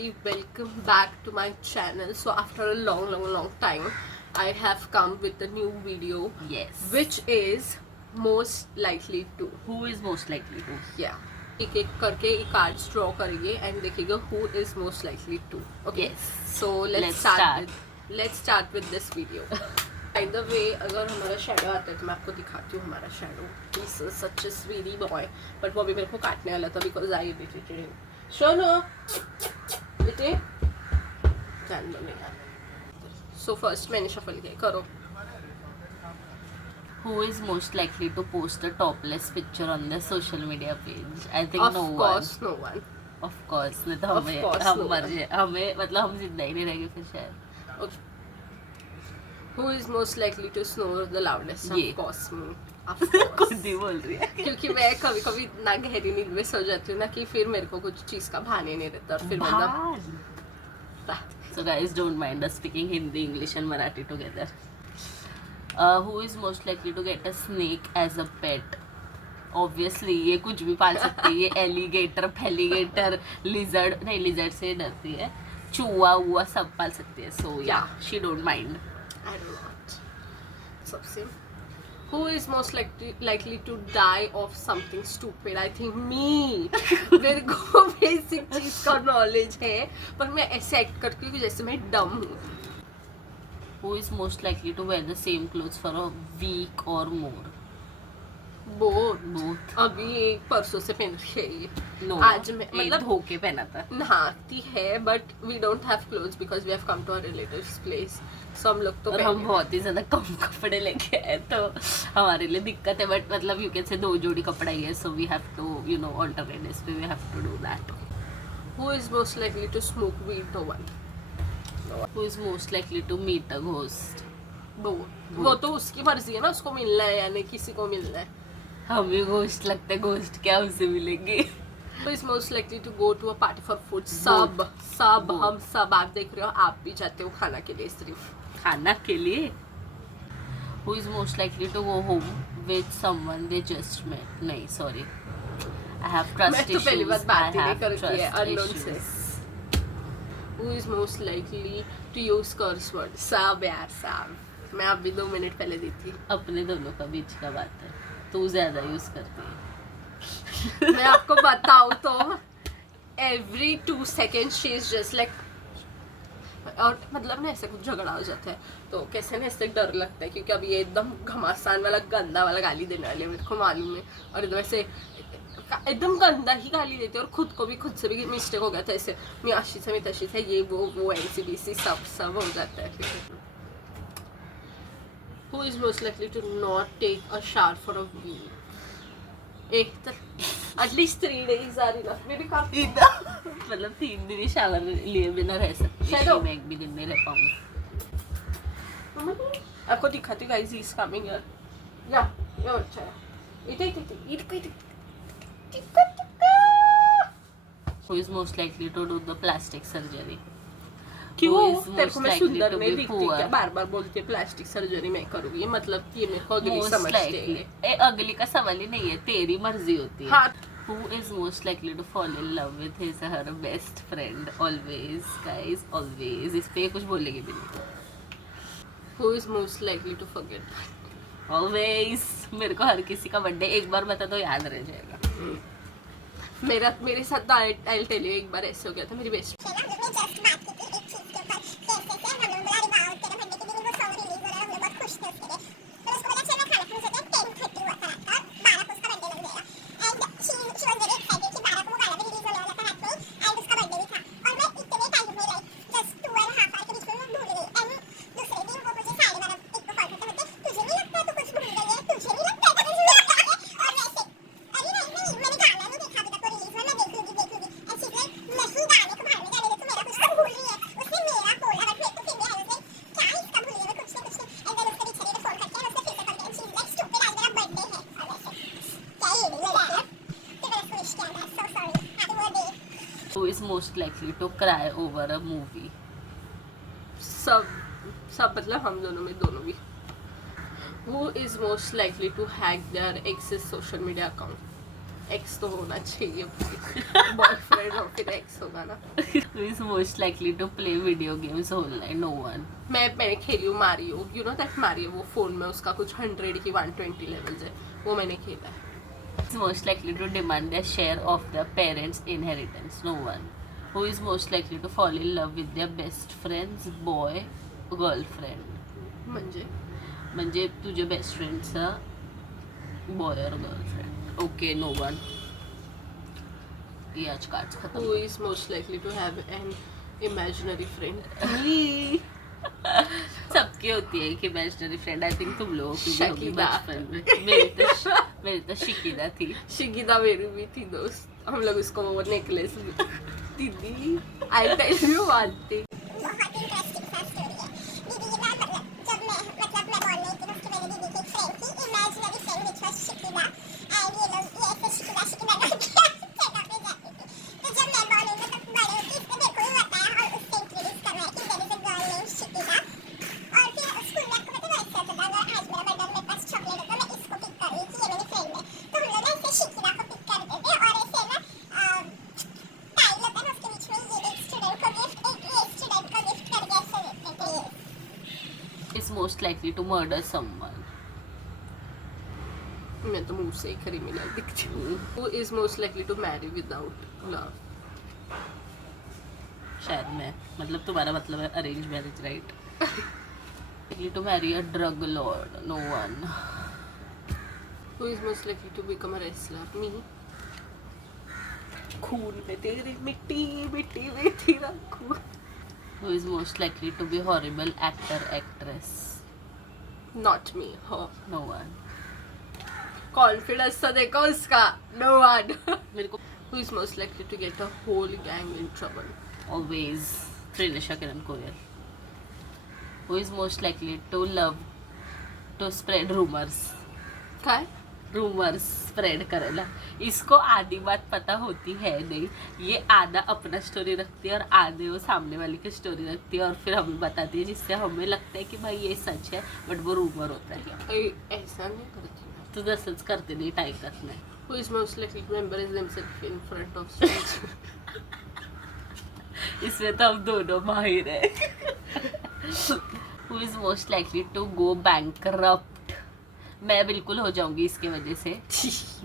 everybody, welcome back to my channel. So after a long time I have come with a new video. Yes. Which is most likely to. Who is most likely to? Yeah. एक एक करके cards draw करेंगे and देखिएगा who is most likely to. Okay. Yes. So let's start with this video. By the way, अगर हमारा shadow आता है तो मैं आपको दिखाती हूँ हमारा shadow. He's such a sweetie boy. But वो अभी मेरे को काटने वाला था because I irritated him. Shono, बेटे, ध्यान दो मेरा. So first मैंने shuffle किया. करो. Who is most likely to post a topless picture on their social media page? I think no one. Of course no one. Of course. नहीं तो Of course हम no मर one. जाए हमें मतलब हम जिंदा ही नहीं रहेंगे फिर शायद. Okay. Who is most likely to snore the loudest? ये. Of course me. Of खुद course. ही बोल रही है. क्योंकि मैं कभी कभी इतना गहरी नींद में सो जाती हूँ ना कि फिर मेरे को कुछ चीज का भान ही नहीं रहता और फिर मतलब So guys, don't mind us speaking Hindi, English and Marathi together. Who is most likely to get a snake as a pet? Obviously ये कुछ भी पाल सकती है. ये एलिगेटर, फेलिगेटर, लिजर्ड नहीं लिजर्ड से डरती है. चूहा हुआ सब पाल सकती है. So yeah, she don't mind. I don't know. सबसे Who is most likely to die of something stupid? I think me. मेरे को बेसिक चीज का नॉलेज है पर मैं ऐसे एक्ट करती हूँ जैसे मैं डम हूँ. Who is most likely to wear the same clothes for a week or more? Both. अभी एक परसों से पहन रही है ये. No. आज मैं मतलब धोके पहना था. नहाती है but we don't have clothes because we have come to our relatives place. So हम लोग तो और हम बहुत ही ज्यादा कम कपड़े लेके आए तो हमारे लिए दिक्कत है. बट मतलब यू कैन से 2 जोड़ी कपड़ा ही है. So we have to alternate this way. We have to do that. Who is most likely to smoke weed? No one. Who is most likely to meet a ghost? वो तो उसकी मर्जी है ना उसको मिलना है या नहीं किसी को मिलना है. हमें घोस्ट लगता है. घोस्ट क्या हमसे मिलेंगे? Who is most likely to go to a party for food? सब हम सब. आप देख रहे हो आप भी जाते हो खाना के लिए सिर्फ. खाना के लिए. Who is most likely to go home with someone they just met? नहीं sorry. I have trust मैं issues. तो पहली बार बात ही I नहीं have करती है trust unknown से. issues. Who is most likely to use curse word? सब यार सब. मैं अभी 2 मिनट पहले दी थी. अपने दोनों का बीच का बात है. तू ज्यादा यूज करती है. मैं आपको बताऊँ तो every 2 seconds she is just like और मतलब ना ऐसे कुछ झगड़ा हो जाता है तो कैसे ना ऐसे डर लगता है क्योंकि अब ये एकदम घमासान वाला गंदा वाला गाली देने वाले मेरे को मालूम है और एकदम ऐसे एकदम गंदा ही गाली देते और खुद को भी खुद से भी मिस्टेक हो गया था ऐसे मैं अशी से मैं तशी से ये वो NCDC सब हो जाता है. Who is most likely to not take a shower for a week? At least 3 days are enough. Maybe काफी मतलब 3 दिन ही शावर लिए बिना रह सकती Shadow. मैं एक भी दिन नहीं रह पाऊंगी. आपको दिखाती हूँ guys, he is coming here. या ये अच्छा है. इधर Who is most likely to do the plastic surgery? क्यों Who is तेरे को most मैं likely सुंदर to नहीं be दिखती poor? क्या? बार बोलती है प्लास्टिक सर्जरी मैं करूँगी मतलब ये मेरे को अगली Most समझते likely. हैं. अगली का सवाल ही नहीं है. तेरी मर्जी होती है. हाँ. Who is most likely to fall in love with his or her best friend? Always, guys, always. इस पे कुछ बोलेगी भी नहीं. Who is most likely to forget? Always. मेरे को हर किसी का बर्थडे एक बार बता तो याद रह जाएगा. मेरे साथ I'll tell you एक बार ऐसे हो गया था मेरी best Who is most likely to cry over a movie? सब मतलब हम दोनों में दोनों भी. Who is most likely to hack their ex's social media account? X तो होना चाहिए, बॉयफ्रेंड और फिर एक्स होगा ना. Who is most likely to play video games online? No one. मैंने खेली हूँ Mario, you know that Mario, वो फोन में उसका कुछ 100 की 120 लेवल्स है, वो मैंने खेला है. Who is most likely to demand their share of their parents' inheritance? No one. Who is most likely to fall in love with their best friend's boy, girlfriend? म्हणजे तुझ्या बेस्ट फ्रेंडचा बॉय और girlfriend. Okay, no one. ये आज cards खत्म. Who is most likely to have an imaginary friend? सबकी होती है कि इमेजिनरी फ्रेंड. आई थिंक तुम लोगों की भी होगी शकीदा. बचपन में. मेरी तो शिकीदा थी. शिगिदा मेरी भी थी दोस्त, हम लोग उसको वो नेकलेस दीदी. I tell you one thing, बहुत इंटरेस्टिंग सा स्टोरी है. दीदी की बात जब मैं बोल रही थी उसके मेरी दीदी की एक फ्रेंड थी, imaginary friend which was Shikida. And ये लोग ये ऐसे शिकिदा करके सेटअप में जाती थी. तो जब मैं बोल रही थी तो बड़े होती इसने मेरे को भी बताया और उससे इंट्रोड्यूस करवाया कि there is a girl name Shikida. और फिर स्कूल में आपको पता है ऐसा होता था, अगर आज मेरा बर्थडे मेरे पास चॉकलेट होता मैं इसको पिक कर रही थी, ये मेरी फ्रेंड है, तो हम लोग ऐसे शिकिदा को पिक करते थे और ऐसे ना टाइम होता है उसके बीच में ये एक स्टूडेंट को गिफ्ट करके ऐसे देते थे. Is most likely to murder someone? मैं तो मुंह से ही क्रिमिनल दिखती हूँ. Who is most likely to marry without love? शायद मैं, मतलब तुम्हारा मतलब है arrange marriage, right? Likely to marry a drug lord? No one. Who is most likely to become a wrestler? Me. खून में तेरे, मिट्टी मिट्टी में तेरा खून. Who is most likely to be horrible actor, actress? Not me, her. No one. Confidence तो देखो उसका. No one. मेरे को Who is most likely to get a whole gang in trouble? always Trinisha Kiran Koyal. Who is most likely to love to spread rumors? काय? Rumours spread करेला. इसको आधी बात पता होती है नहीं, ये आधा अपना स्टोरी रखती है और आधे वो सामने वाले की स्टोरी रखती है और फिर हमें बताती है, जिससे हमें लगता है कि भाई ये सच है, बट वो रूमर होता है. ऐसा नहीं करती मैं. तो तसंच करते नाही टाईकात नाही. Who is most likely to embarrass themselves in front of strangers? इसमें तो हम दोनों माहिर है. Who is most likely to go bankrupt? मैं बिल्कुल हो जाऊंगी इसके वजह से,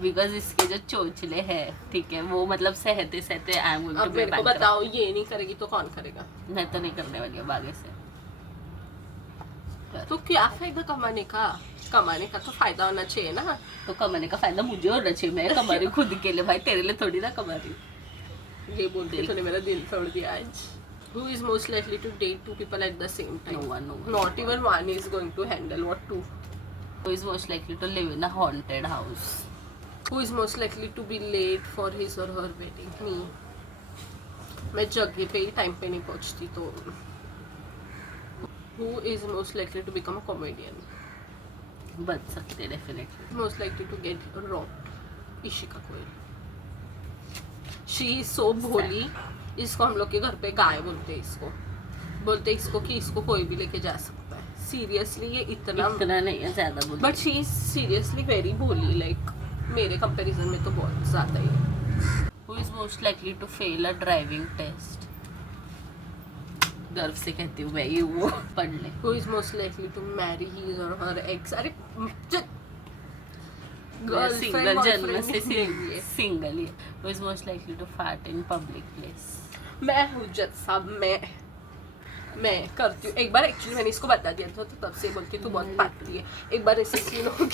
बिकॉज इसके जो चोचले हैं, ठीक है, वो मतलब सहते सहते आई एम गोइंग टू अब बी मेरे को bankrupt. बताओ, ये नहीं करेगी तो कौन करेगा? मैं तो नहीं करने वाली अब आगे से. तो क्या फायदा कमाने का? कमाने का तो फायदा होना चाहिए ना. तो कमाने का फायदा मुझे होना चाहिए. मैं कमा रही हूँ खुद के लिए भाई, तेरे लिए थोड़ी ना कमा रही हूँ. ये बोलते तूने मेरा दिल तोड़ दिया आज. Who is most likely to date two people at the same time? No one, no one. Not even one is going to handle what two. Who is most likely to live in a haunted house? Who is most likely to be late for his or her wedding? Me. मैं जगह पे ही time पे नहीं पहुंचती तो. Who is most likely to become a comedian? बच सकते definitely. Most likely to get robbed? Ishika Koyal. She is so भोली. इसको हम लोग के घर पे गाय बोलते हैं. इसको कि इसको कोई भी लेके जा सकता है. सीरियसली ये इतना नहीं है ज्यादा बोल. But she is seriously very भोली. लाइक मेरे कंपैरिजन में तो बहुत ज्यादा ही. Who is most likely to fail a driving test? गर्व से कहती हूँ मैं, ये वो पढ़ ले. Who is most likely to marry his or her ex? अरे सिंगल जन्म से नहीं है. Single he. Who is most likely to fart in public place? मैं हुज्जत साहब, मैं करती हूँ. एक बार एक्चुअली मैंने इसको बता दिया था तो तब से बोलती तू बहुत पागल है. एक बार ऐसे सीन हो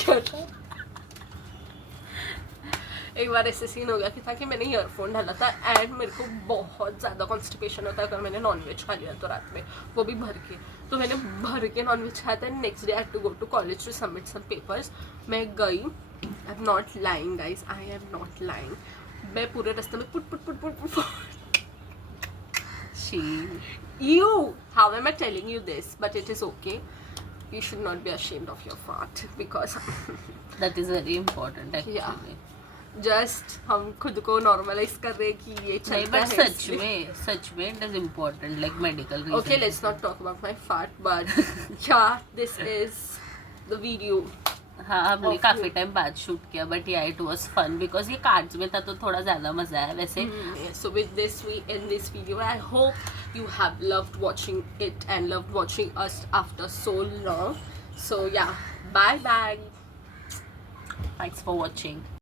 गया था. कि मैंने ईयरफोन डाला था एंड मेरे को बहुत ज़्यादा कॉन्स्टिपेशन होता है अगर मैंने नॉनवेज खा लिया तो रात में, वो भी भर के. तो मैंने भर के नॉनवेज खाया था. Next day I had to go to college to submit some papers. मैं गई. I am not lying guys, I am not lying. मैं पूरे रास्ते में पुट. You, how am I telling you this? But it is okay. You should not be ashamed of your fart because That is very important actually. Yeah. Just हम खुद को normalize कर रहे हैं कि ये नहीं, चलता but है. सच में it is important, like medical reasons. Okay, let's not talk about my fart, but yeah, this is the video. हाँ हमने Of काफी you. टाइम बाद शूट किया बट या इट वाज फन बिकॉज ये कार्ड्स में था तो थोड़ा ज्यादा मजा आया वैसे. So with this we end this video. I hope you have loved watching it and loved watching us after so long. So yeah, bye bye. Thanks for watching.